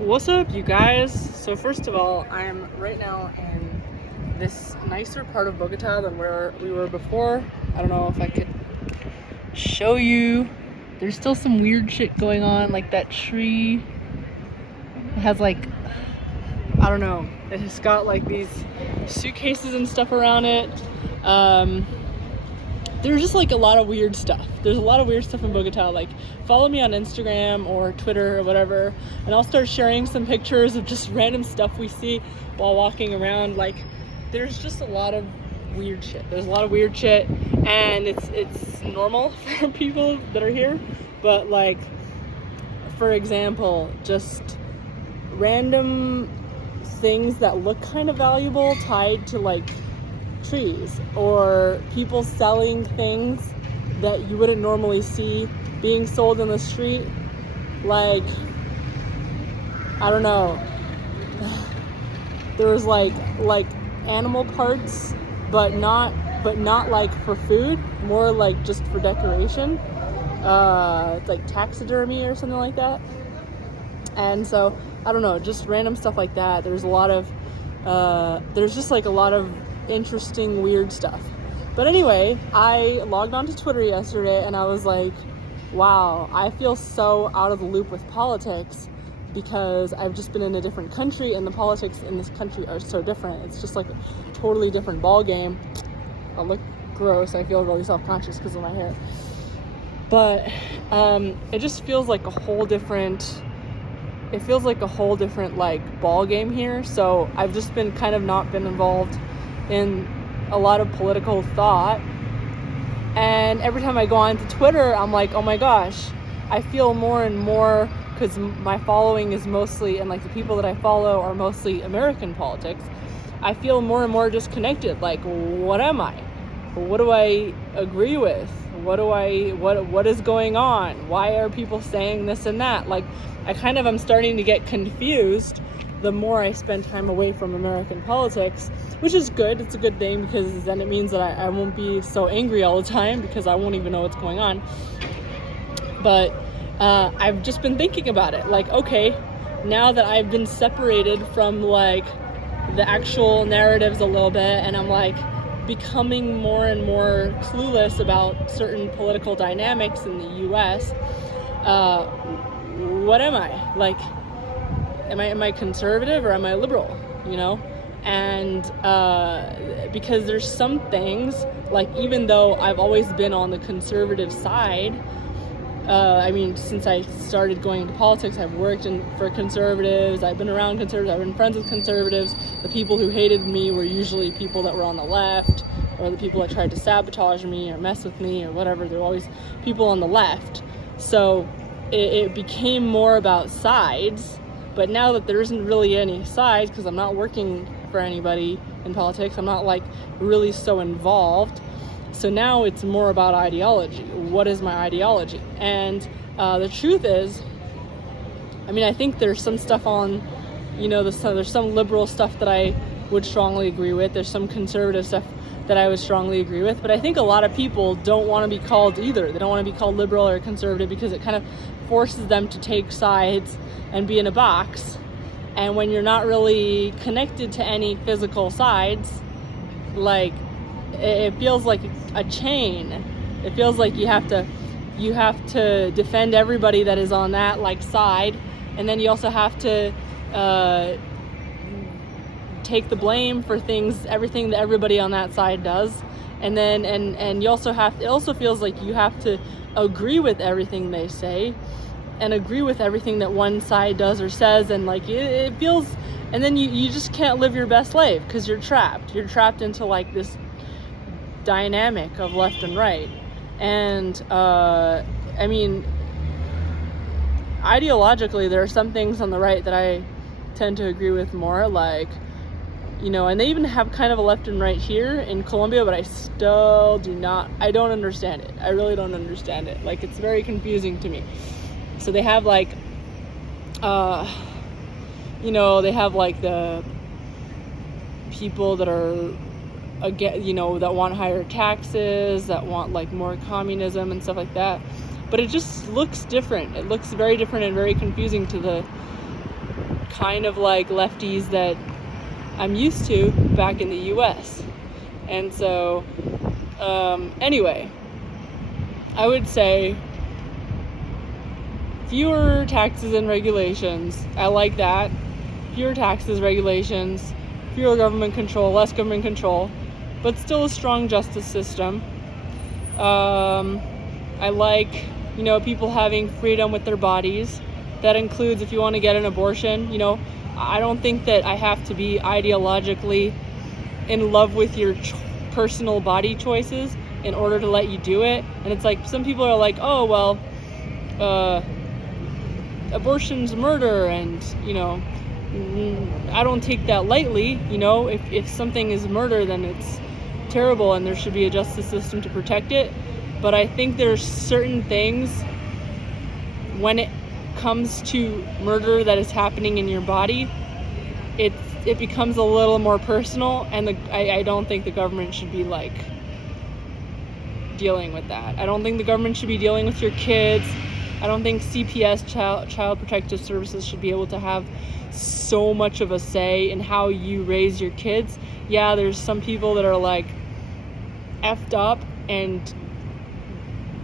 What's up, you guys? So first of all, I'm right now in this nicer part of Bogota than where we were before. I don't know if I could show you. There's still some weird shit going on, like that tree. It has I don't know. It has got like these suitcases and stuff around it. There's just like a lot of weird stuff. There's a lot of weird stuff in Bogota. Like, follow me on Instagram or Twitter or whatever, and I'll start sharing some pictures of just random stuff we see while walking around. Like, there's just a lot of weird shit. There's a lot of weird shit, and it's normal for people that are here. But like, for example, just random things that look kind of valuable tied to like trees, or people selling things that you wouldn't normally see being sold in the street. Like, I don't know, there was like animal parts, but not like for food, more like just for decoration, like taxidermy or something like that. And so I don't know, just random stuff like that. There's a lot of there's just like a lot of interesting weird stuff. But anyway, I logged onto Twitter yesterday and I was like, wow, I feel so out of the loop with politics, because I've just been in a different country and the politics in this country are so different. It's just like a totally different ball game. I look gross. I feel really self-conscious because of my hair. But it just feels like a whole different like ball game here. So I've just been kind of not been involved in a lot of political thought, and every time I go onto Twitter, I'm like, oh my gosh, I feel more and more, because my following is mostly, and like the people that I follow are mostly American politics, I feel more and more disconnected. Like, what am I? What do I agree with? What is going on? Why are people saying this and that? Like, I'm starting to get confused the more I spend time away from American politics, which is good. It's a good thing, because then it means that I won't be so angry all the time, because I won't even know what's going on. But I've just been thinking about it. Like, okay, now that I've been separated from like the actual narratives a little bit, and I'm like becoming more and more clueless about certain political dynamics in the US, what am I? Like, am I conservative or am I liberal, you know? And because there's some things, like, even though I've always been on the conservative side, I mean, since I started going into politics, I've worked for conservatives, I've been around conservatives, I've been friends with conservatives. The people who hated me were usually people that were on the left, or the people that tried to sabotage me or mess with me or whatever. They're always people on the left. So it became more about sides. But now that there isn't really any sides, because I'm not working for anybody in politics, I'm not like really so involved. So now it's more about ideology. What is my ideology? And the truth is, I mean, I think there's some stuff on, you know, there's some liberal stuff that I would strongly agree with. There's some conservative stuff that I would strongly agree with. But I think a lot of people don't want to be called either. They don't want to be called liberal or conservative, because it kind of forces them to take sides and be in a box. And when you're not really connected to any physical sides, like, it feels like a chain. It feels like you have to defend everybody that is on that like side, and then you also have to take the blame for everything that everybody on that side does. And then and you also it also feels like you have to agree with everything they say, and agree with everything that one side does or says, and like it feels, and then you just can't live your best life, because you're trapped into like this dynamic of left and right. And I mean, ideologically, there are some things on the right that I tend to agree with more, like, you know, and they even have kind of a left and right here in Colombia, but I don't understand it. I really don't understand it. Like, it's very confusing to me. So they have like, you know, they have like the people that are, again, you know, that want higher taxes, that want like more communism and stuff like that. But it just looks different. It looks very different and very confusing to the kind of like lefties that I'm used to back in the US. And so, anyway, I would say fewer taxes and regulations. I like that. Fewer taxes, regulations, fewer government control, less government control, but still a strong justice system. I like, people having freedom with their bodies. That includes if you want to get an abortion, I don't think that I have to be ideologically in love with your personal body choices in order to let you do it. And it's like, some people are like, oh, well, abortion's murder, and, I don't take that lightly. If something is murder, then it's terrible and there should be a justice system to protect it. But I think there's certain things when it comes to murder that is happening in your body, it becomes a little more personal, and I don't think the government should be like dealing with that. I don't think the government should be dealing with your kids. I don't think CPS, Child Protective Services, should be able to have so much of a say in how you raise your kids. Yeah, there's some people that are like effed up and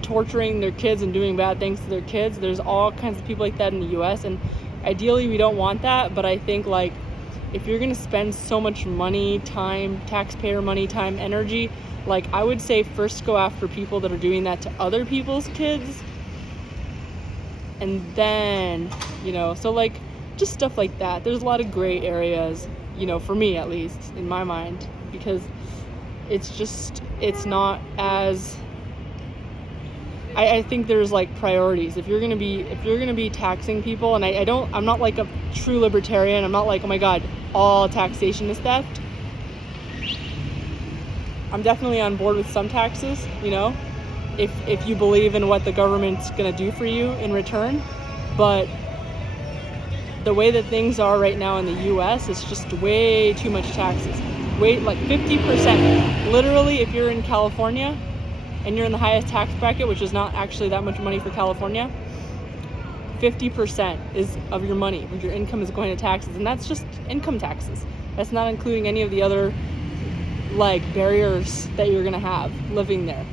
torturing their kids and doing bad things to their kids. There's all kinds of people like that in the US, and ideally we don't want that. But I think, like, if you're gonna spend so much money, time, taxpayer money, time, energy, like, I would say first go after people that are doing that to other people's kids, and then, so like just stuff like that. There's a lot of gray areas, for me at least, in my mind, because it's not as, I think there's like priorities. If you're gonna be taxing people, and I'm not like a true libertarian. I'm not like, oh my god, all taxation is theft. I'm definitely on board with some taxes, if you believe in what the government's gonna do for you in return. But the way that things are right now in the US, it's just way too much taxes. Like 50%. Literally, if you're in California and you're in the highest tax bracket, which is not actually that much money for California, 50% is of your money, of your income, is going to taxes. And that's just income taxes. That's not including any of the other like barriers that you're gonna have living there.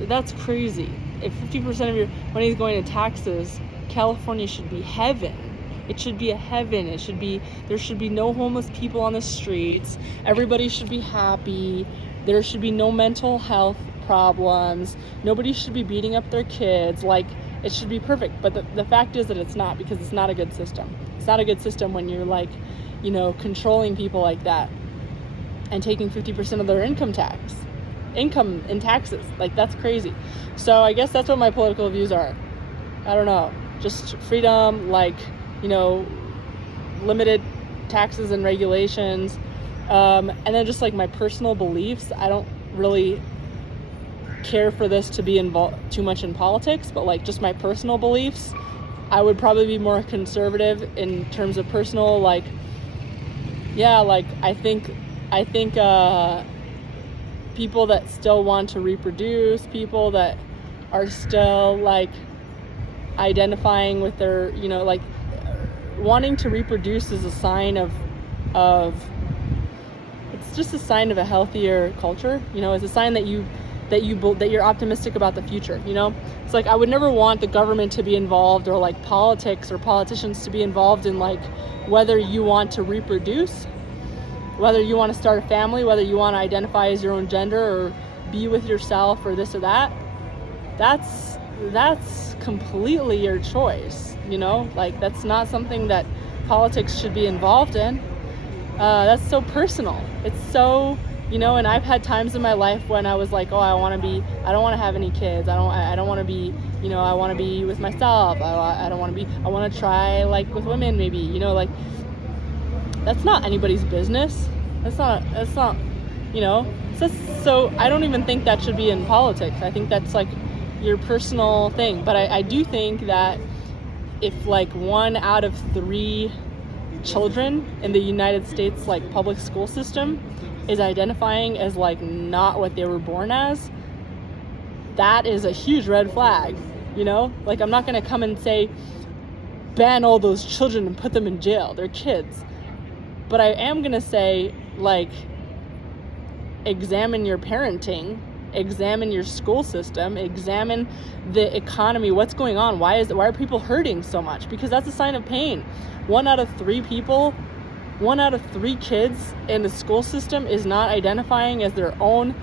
That's crazy. If 50% of your money is going to taxes, California should be heaven. It should be a heaven. There should be no homeless people on the streets. Everybody should be happy. There should be no mental health problems. Nobody should be beating up their kids. Like, it should be perfect. But the fact is that it's not, because it's not a good system. It's not a good system when you're like, controlling people like that and taking 50% of their income in taxes. Like, that's crazy. So I guess that's what my political views are. I don't know. Just freedom, like, limited taxes and regulations. And then just like my personal beliefs. I don't really care for this to be involved too much in politics, but like just my personal beliefs, I would probably be more conservative in terms of personal, like, yeah, like I think people that still want to reproduce, people that are still like identifying with their, like wanting to reproduce is a sign of it's just a sign of a healthier culture. It's a sign that you're optimistic about the future. It's like, I would never want the government to be involved, or like politics or politicians to be involved in like whether you want to reproduce, whether you want to start a family, whether you want to identify as your own gender or be with yourself or this or that. That's completely your choice. Like, that's not something that politics should be involved in. That's so personal. It's so, and I've had times in my life when I was like, oh, I don't want to have any kids. I don't want to be, I want to be with myself. I want to try like with women maybe, like, that's not anybody's business. That's not, so I don't even think that should be in politics. I think that's like your personal thing. But I do think that if like 1 out of 3 children in the United States like public school system is identifying as like not what they were born as, that is a huge red flag. Like, I'm not going to come and say, ban all those children and put them in jail. They're kids. But I am going to say, like, examine your parenting, examine your school system, examine the economy, what's going on, why are people hurting so much? Because that's a sign of pain. 1 out of 3 kids in the school system is not identifying as their own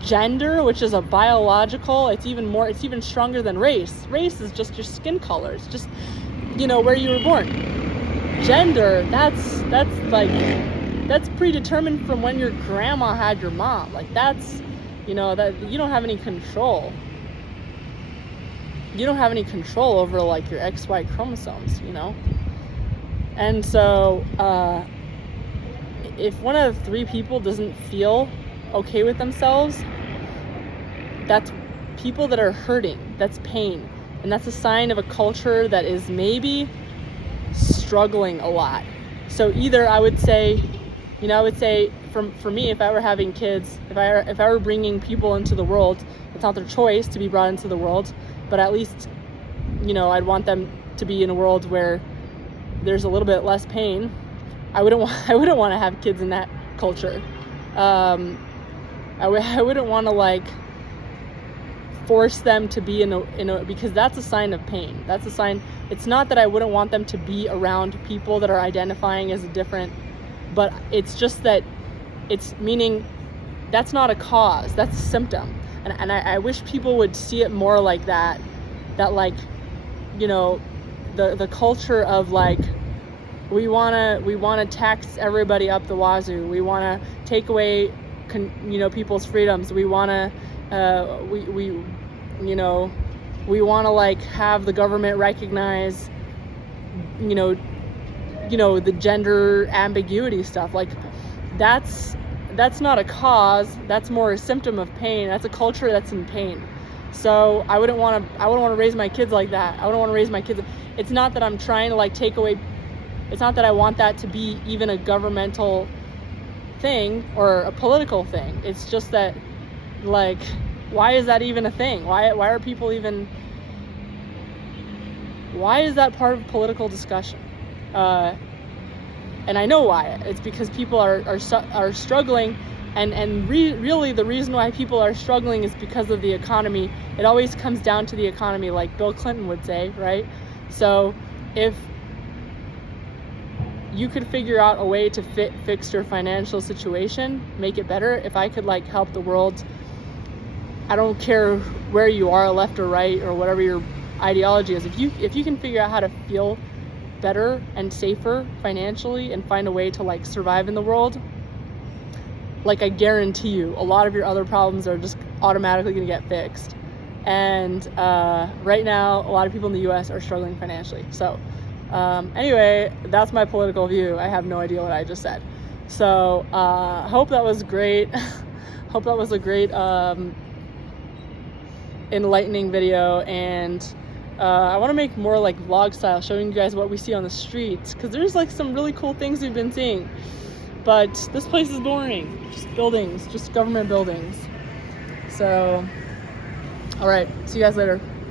gender, which is a biological, it's even stronger than race. Race is just your skin color. It's just, where you were born. Gender, that's predetermined from when your grandma had your mom. Like, that's, that you don't have any control. You don't have any control over, like, your XY chromosomes, And so, if 1 out of 3 people doesn't feel okay with themselves, that's people that are hurting. That's pain. And that's a sign of a culture that is maybe struggling a lot. So either I would say for me, if I were having kids, if I were bringing people into the world, it's not their choice to be brought into the world, but at least, I'd want them to be in a world where there's a little bit less pain. I wouldn't want to have kids in that culture. I wouldn't want to, like, force them to be in a because that's a sign of pain. That's a sign. It's not that I wouldn't want them to be around people that are identifying as different, but it's just that it's meaning that's not a cause, that's a symptom. And I wish people would see it more like that, like, the culture of, like, we wanna tax everybody up the wazoo. We wanna take away people's freedoms. We wanna we wanna, like, have the government recognize the gender ambiguity stuff. Like, that's not a cause, that's more a symptom of pain. That's a culture that's in pain. So I wouldn't want to raise my kids like that. I wouldn't want to raise my kids. It's not that I'm trying to, like, take away, it's not that I want that to be even a governmental thing or a political thing. It's just that, like, why is that even a thing? Why are people even, why is that part of political discussion? And I know why. It's because people are struggling, and really the reason why people are struggling is because of the economy. It always comes down to the economy, like Bill Clinton would say, right? So if you could figure out a way to fix your financial situation, make it better. If I could, like, help the world, I don't care where you are, left or right, or whatever your ideology is. If you can figure out how to feel better and safer financially and find a way to, like, survive in the world, like, I guarantee you a lot of your other problems are just automatically going to get fixed. And right now, a lot of people in the US are struggling financially. So anyway, that's my political view. I have no idea what I just said. So hope that was great. Hope that was a great enlightening video. And I want to make more, like, vlog style, showing you guys what we see on the streets, because there's, like, some really cool things we've been seeing. But this place is boring. Just buildings, just government buildings. So, all right, see you guys later.